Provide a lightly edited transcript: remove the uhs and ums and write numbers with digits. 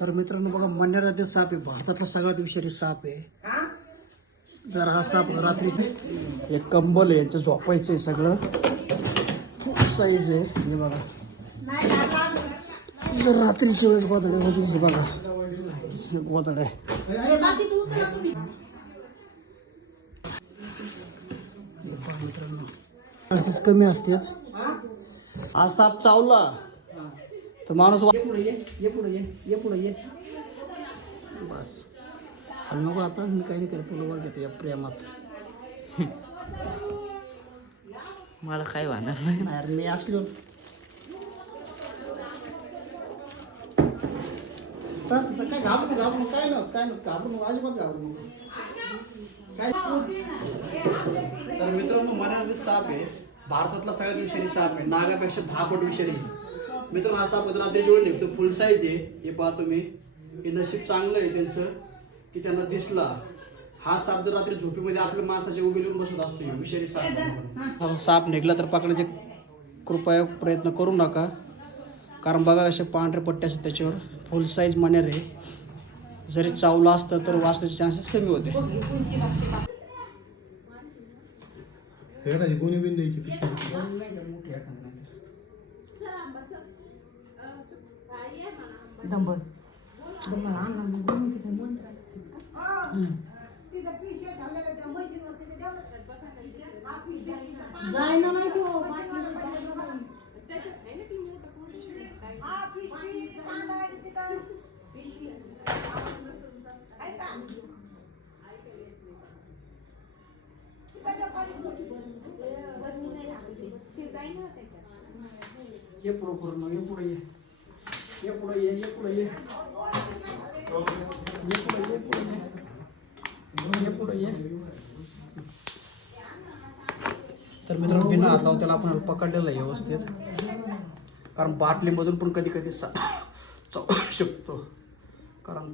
तर मित्रांनो बघा, मण्यारातील साप आहे भारतातला सगळ्यात विषारी साप आहे. जर हा साप रात्री एक कंबल आहे यांचं झोपायचं आहे, सगळं साईज आहे हे बघा. जर रात्रीच्या वेळेस गोधड्या होती हे बघा, हे गोधड आहे. मित्रांनो चान्सेस कमी असतात. हा साप चावला तर माणूस पुढे ये पुढे ये पुढे ये बस. हल नको आता, मी काही नाही करत, तुला वर घेतो या प्रेमात. मला काय वाहणार नाही. अरे मी असलो काय घाबरून घाबरून काय नव्हतं घाबरून अजिबात घाबरून काय. तर मित्रांनो मण्यारातील साप आहे भारतातला सगळ्यात विषारी साप आहे. नागापेक्षा 10 पट विषारी. मित्रांनो हा साप रात्रीच्या वेळी निघतो, फुल साईज आहे. हे पहा तुम्ही, हे नशीब चांगलं आहे त्यांचं की त्यांना दिसला. हा साप जर रात्री झोपीमध्ये आपल्या माणसाच्या उभे लिहून बसत असतो, विषारी साप. साप निघला तर पकडण्याचे कृपया प्रयत्न करू नका, कारण बघा असे पांढरे पट्टे असतात त्याच्यावर. फुल साईज मण्यार आहे. जरी चावला असतं तर वाचण्याचे चान्सेस कमी होते. ये पुढे ये पुढे ये पुढे ये ये पुढे ये ये पुढे ये. तर मित्रांनो बिना हात लावून त्याला आपण पकडलेलं आहे व्यवस्थित, कारण बाटलीमधून पण कधी कधी चावू शकतो, कारण